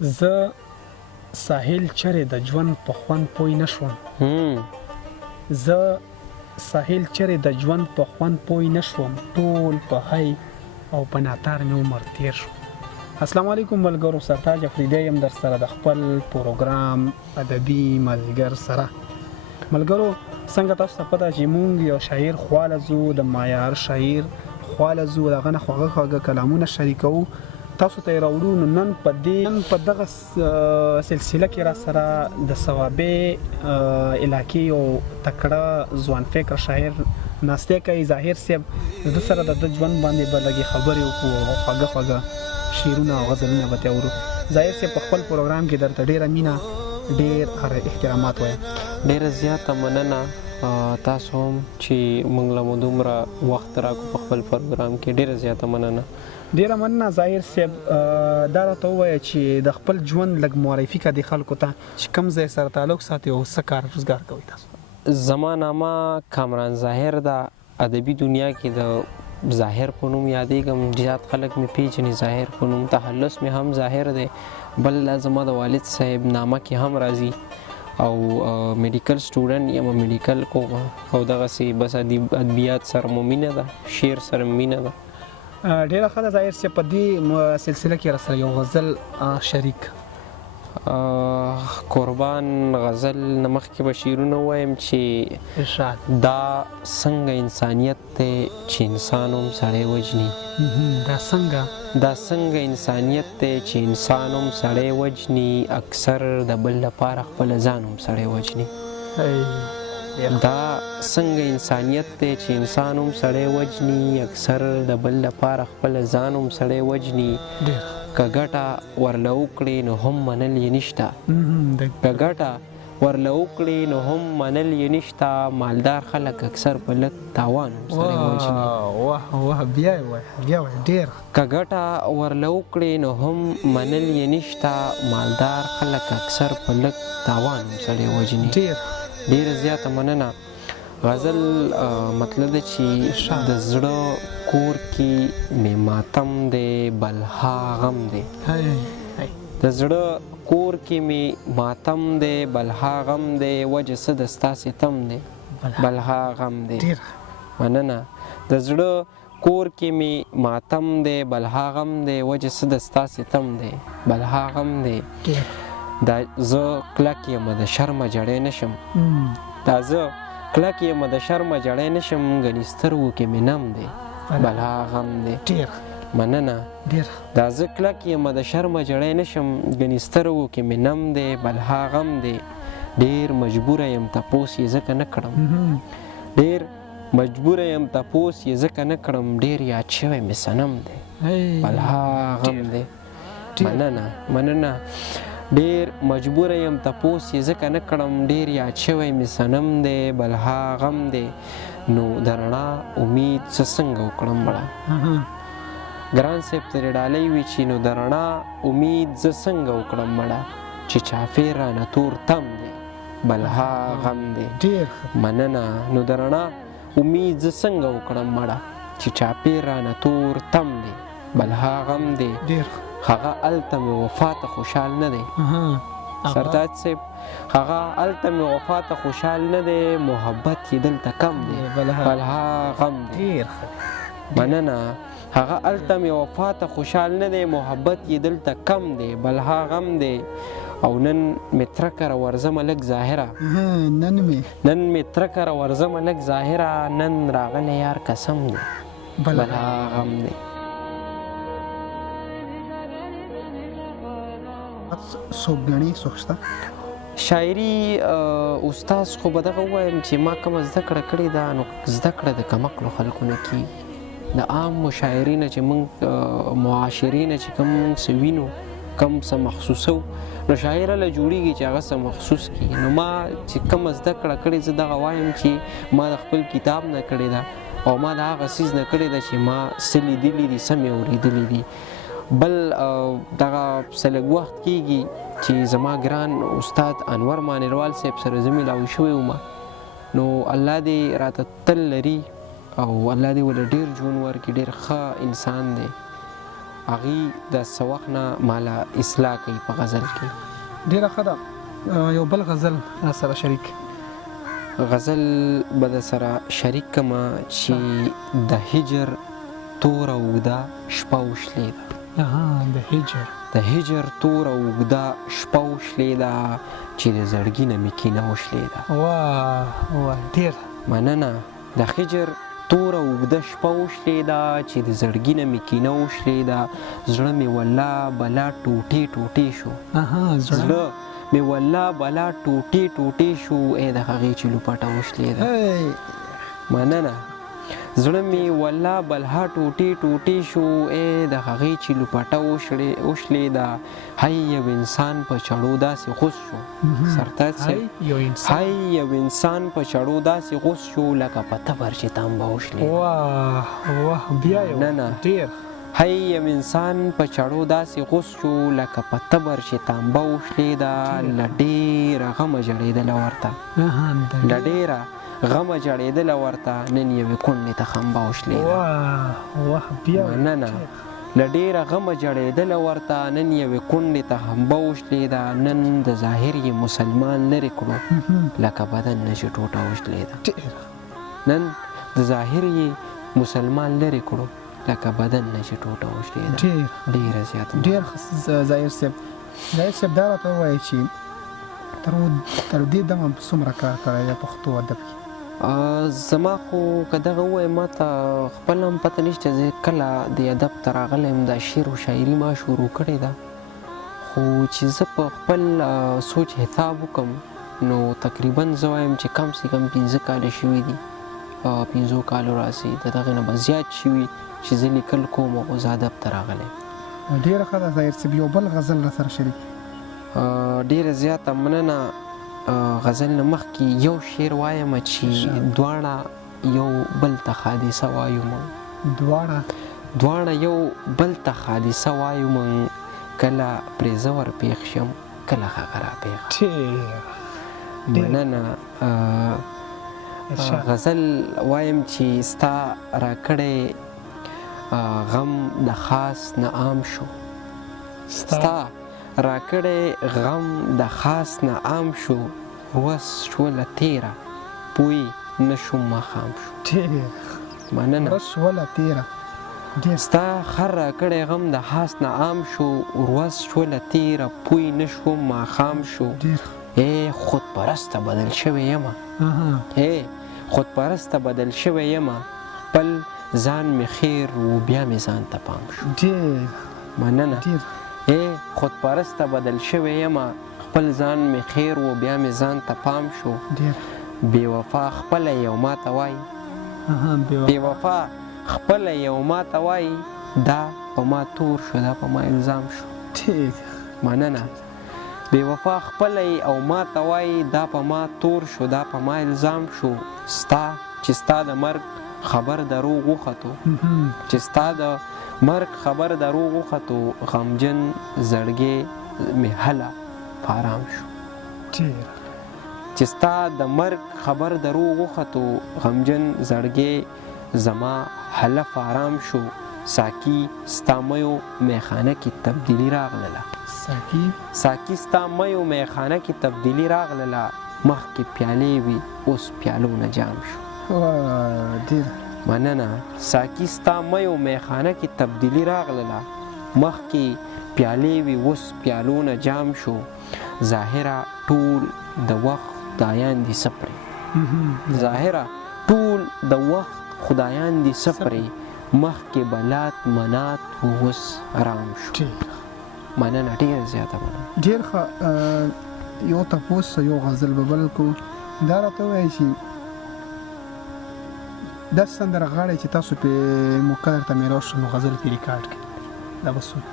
زه ساحل چرې د ژوند په خوند پوی نشوم. زه ساحل چرې د ژوند په خوند پوی نشوم. ټول په هی او په ناتار مې عمر تیر شو. السلام علیکم ملګرو، سرتاج افریدی یم در سره د خپل پروګرام ادبي مازدیګر سره. ملګرو څنګه تاسو ته پته چې مونږ یو شاعر خواله زو، د معیار شاعر خواله زو، دغه نه خوږه کلامونه شریکوو، تاسو ته یې راوړو. نو نن په دغه سلسله کې را سره د صوابۍ علاقې یو تکړه ځوان فکر شاعر ناستی کوي، ظاهر صاحب. د سره د ژوند باندې به لږې خبرې وکړو او خوږه شعرونه او غزلونه به تورو. ظاهر صاحب په خپل پروګرام کې درته ډېره مینه، ډېر احترامات وایم. ډېره زیاته مننه تاسو هم چې موږ له مو دومره وخت راکړو په خپل پروګرام کې. ډېره زیاته مننه. ډېره مننه ظاهر صاحب. دا راته ووایه چې د خپل ژوند لږ معرفي کړه د خلکو ته چې کوم ځای سره تعلق ساتي او څه کار روزګار کوئ تاسو. زما نامه کامران ظاهر ده. ادبي دنیا کې د ظاهر په نوم یادېږم. زیات خلک مې پیژني ظاهر په نوم. تخلص مې هم ظاهر دی. بل زما د والد صاحب نامه کې هم راځي او میډیکل سټوډنټ یم، میډیکل کوم او دغسې بس ادبیات سره مو مینه ده، شعر سره مینه ده. ډېره ښه ده ظاهر صاحب. په دې سلسله کې راسره یو غزل شریک. قربان غزل نه مخکې به شعرونه ووایم چې دا څنګه انسانیت دی چې انسان هم سړی وژني. دا څنګه انسانیت دی چې انسان هم سړی وژني، اکثر د بل لپاره خپل ځان هم سړی وژني. دا څنګه انسانیت دی چې انسان هم سړی وژني، اکثر د بل لپاره خپل ځان هم سړی وژني. که ګټه ورله وکړې نو هم منل یې نشته، که ګټه ورله وکړې نو هم منل یې نشته. مالدار خلک اکثر په لږ تاوان هم سړی وژني. که ګټه ورله وکړې نو هم منل یې نشته. مالدار خلک اکثر په لږ تاوان هم سړی وژني. ډېره زیاته مننه. غزل مطلب ده چې د زړه کور کې مې ماتم دی بلها غم دی. د زړه کور کې مې ماتم دی بلها غم دی، وجه څه د ستا ستم دی بلها غم دی. مننه. د زړه کور کې مې ماتم دی بلها غم دی، وجه څه د ستا ستم دی بلها غم دی. دا زه کلک یم د شرمه جړی نشم، دا زه کلک یم د شرمه جړی نشم، ګنې سترګو کې مې نم دی بلها غم دی. مننه. دا زه کلک یم د شرمه جړی نشم، ګنې سترګو کې مې نم دی بلها غم دی. ډېر مجبوره یم تپوس یې ځکه نه کړم، ډېر مجبوره یم تپوس یې ځکه نه کړم، ډېر یاد شوی مې صنم دی بلها غم دی. مننه. ډېر مجبوره یم تپوس یې ځکه نه کړم، ډېر یاد شوی مې صنم دی بلها غم دی. نو د رڼا امید څه څنګه وکړم مړه. ګران صاحب ترې ډالۍ وي چې نو د رڼا امید زه څنګه وکړم مړه، چې چاپېر رانه تور تم دی بلها غم دی. مننه. نو د رڼا امید زه څنګه وکړم مړه، چې چاپېر رانه تور تم دی بلها غم دی. هغه هلته مې وفا ته خوشحال نه دی سرتاج صاحب، هغه هلته مې وفا ته خوشحال نه دی، محبت یې دلته کم دی بلها غم دی. مننه. هغه هلته مې وفا ته خوشحال نه دی، محبت یې دلته کم دی بلها غم دی. او نن مې ترکره ورځمه لږ ظاهره، نن مې ترکره ورځمه لږ ظاهره، نن راغلی یار قسم دی بلها غم دی. څوکګڼې څوک شته؟ شاعري استاد خو به دغه ووایم چې ما کومه زده کړه کړې ده، نو زده کړه د کمعقلو خلکو نه کېږي. د عام مشاعرې نه چې موږ معاشرې نه چې کوم موږ څه وینو، کوم څه محسوسو، نو شاعر هله جوړېږي چې هغه څه محسوس کېږي. نو ما چې کومه زده کړه کړې زه دغه وایم چې ما د خپل کتاب نه کړې ده او ما د هغه څیز نه کړې ده چې ما څه لیدلي دي، څه مې اورېدلي دي. بل دغه څه لږ وخت کېږي چې زما ګران استاد انور مانیروال صاحب سره زه میلاو شوی وم، نو الله دې راته تل لري او الله دې ولې ډېر ژوند ورکړي. ډېر ښه انسان دی هغوی د څه وخت نه ماله اصلاح کوي په غزل کې. ډېره ښه ده. یو بل غزل سره شریک غزل به د سره شریک کما چې د هجر توره اوږده شپه وشلې ده. د هجر توره اوږده شپه وشلې ده چې د زړګي نه مې کینه وشلې ده. واه ډېر مننه. د هجر توره اوږده شپه وشلې ده چې د زړګي نه مې کینه وشلې ده. زړه مې والله بلا ټوټې ټوټې شو. زړه مې والله بلا ټوټې ټوټې شو ای د هغې چې لوپټه وشلې ده. مننه. زړه مې والله بلا ټوټې ټوټې شو ای د هغې چې لوپټه وشلې ده. هی یو انسان په چړو داسې غوس شو. سرتاج صاحب هی یو انسان په چړو داسې غوس شو لکه په تبر چې تانبه وشلې. واه بیا یو ډېر. هی یو انسان په چړو داسې غوس شو لکه په تبر چې تانبه وشلې ده. له ډېره غمه جړېدله ورته له ډېره غمه جړېدله ورته نن یوې کونډې ته خنبه وشلې ده. مننه. له ډېره غمه جړېدله ورته نن یوې کونډې ته خنبه وشلې ده. نن د ظاهر یې مسلمان لرې کړو لکه بدن نه چې ټوټه وشلې ده. نن د ظاهر یې مسلمان لرې کړو لکه بدن نه چې ټوټه وشلې ده. ډېره زیاته. ډېر ظاهر صاحب دا راته ووایي چې تر دې دمه څومره کار کړی دی پښتو ادب کې؟ زما خو که دغه ووایم ما ته خپل هم پته نشته زه کله د ادب ته راغلی یم. دا شعر و شاعري ما شروع کړې ده خو چې زه په خپل سوچ حساب وکړم نو تقریبا زه وایم چې کم سے کم 15 کاله شوي دي. 15 کالو راسي د دغې نه به زیات شوي چې زه لیکل کوم او زه ادب ته راغلی. ډېره ښه ده ظاهر صاحب. یو بل غزل را سره شریک. ډېره زیاته مننه. غزل نه مخکې یو شعر وایم چې دواړه یو بل ته حادثه وایو موږ. دواړه یو بل ته حادثه وایو موږ. کله پرې زه ورپېښ شم کله هغه راپېښ. مننه. غزل وایم چې ستا راکړی غم د خاص نه عام شو. ستا راکړی غم د خاص نه عام شو. ورځ شوله تیره پوی نه شوم ماښام شو. مننه. ستا خر راکړی غم د خاص نه عام شو. ورځ شوله تیره پوی نه شوم ماښام شو. ای خودپرسته بدل شوی یمه. خودپرسته بدل شوی یمه. خپل ځان مې خیر و بیا مې ځان ته پام شو. مننه. ای خودپرسته بدل شوی یمه. خپل ځان مې خیر و بیا مې ځان ته پام شو. بې وفا خپله یو ماته وایي. بې وفا خپله یو ماته وایي. دا په ما تور شو دا په ما الزام شو. مننه. بې وفا خپله او ماته وایي. دا په ما تور شو دا په ما الزام شو. چې ستا د مرګ خبر دروغ وختو. چې ستا د مرګ خبر دروغ وختو. غمجن زړګی مې هله پارام شو. چې ستا د مرګ خبر دروغ وختو. غمجن زړګی زما هله پارام شو. ساقي ستا میو میخانه کې تبدیلي راغلله. ساقي ستا میو میخانه کې تبدیلي راغلله. مخکې پیالې وي اوس پیالو نه جام شو. مننه. ساقي ستا میو میخانه کې تبدیلي راغلله. مخکې پیالې وي اوس پیالو نه جام شو. ظاهره ټول د وخت خدایان دي سپرې. ظاهره ټول د وخت خدایان دي سپرې. مخکې بلات منات اوس رام شو. مننه. ډېره زیاته مننه. ډېر ښه. یو تپوس یو غزل به بل کو. دا راته ووایي چې دا سندرغاړی چې تاسو په موقع درته میلاو شو نو غزل کې ریکارډ کړي دا به څوک؟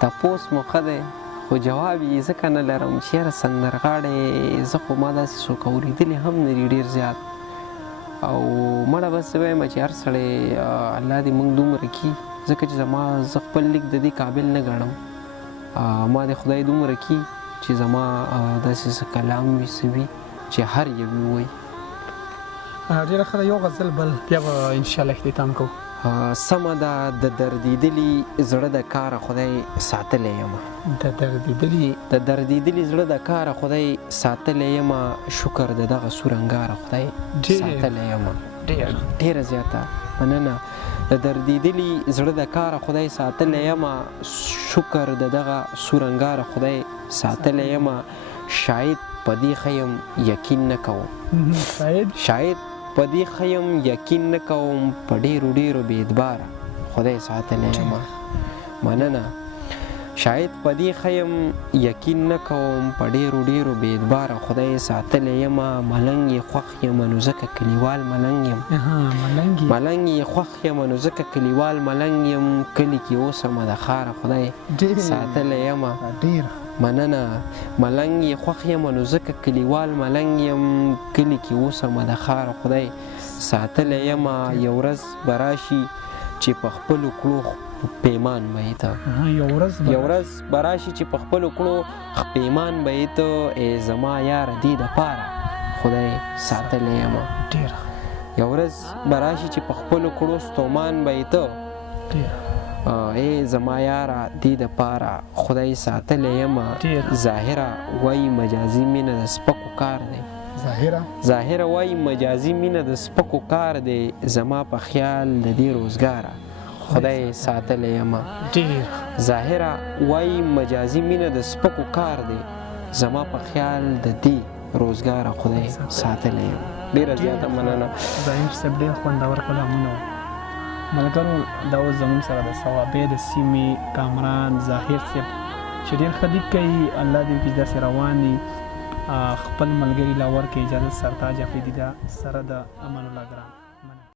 تپوس مو ښه دی خو جواب یې ځکه نه لرم چې یاره سندرغاړی زه خو ما داسې څوک اورېدلي هم نه دي ډېر زیات. او مړه بس زه وایم چې هر سړی الله دې موږ دومره کي ځکه چې زه خپل لیک د دې قابل نه ګڼم. ما دې خدای دومره کي چې زما داسې څه کلام وي څه وي چې هر یو ووایي. ډېره ښه ده. یو غزل بل بیا به انشاءالله اختتام کوو. سمه ده د دردېدلي زړه د کاره خدای ساتلی یم د دردېدلي زړه د کاره خدای ساتلی یم شکر د دغه سورنګاره خدای ساتلی یم ډېره زیاته مننه د دردېدلي زړه د کاره خدای ساتلی یم شکر د دغه سورنګاره خدای ساتلی یم شاید په دې ښه یم یقین نه کوم شاید په دې ښه یم یقین نه کوم په ډېرو بې اعتباره خدای ساتلی یم مننه شاید په دې ښه یم یقین نه کوم په ډېرو بې اعتباره خدای ساتلی یم ملنګ یې خوښ یم نو ځکه کلیوال ملنګ یم ملنګ یې خوښ یم نو ځکه کلیوال ملنګ یم کلي کې اوسمه د ښاره خدای ساتلی یم مننه ملنګ یې خوښ یم نو ځکه کلیوال ملنګ یم کلي کې اوسمه د ښاره خدای ساتلی یم یو ورځ به راشي چې په خپلو کړو پیمان به یې ته یو ورځ به راشي چې په خپلو کړو پیمان به یې ته ای زما یاره دې دپاره خدای ساتلی یم یو ورځ به راشي چې په خپلو کړو ستومان به یې ته ای زما یاره دې دپاره خدای ساتلی یم ظاهره وایي مجازي مینه د سپکو کار دی ظاهره وایي مجازي مینه د سپکو کار دی زما په خیال د دې روزګاره خدای ساتلی یم ظاهره وایي مجازي مینه د سپکو کار دی زما په خیال د دې روزګاره خدای ساتلی یم ډېره زیاته مننه ظاهر صاحب ډېر خوندور کلامونه ملګرو دا اوس زموږ سره د صوابۍ د سیمې کامران ظاهر صاحب چې ډېر ښه لیک کوي الله دې وکړي داسې روان وي خپل ملګري لا ورکړي اجازه سرتاج افریدي دا سره د امان الله ګران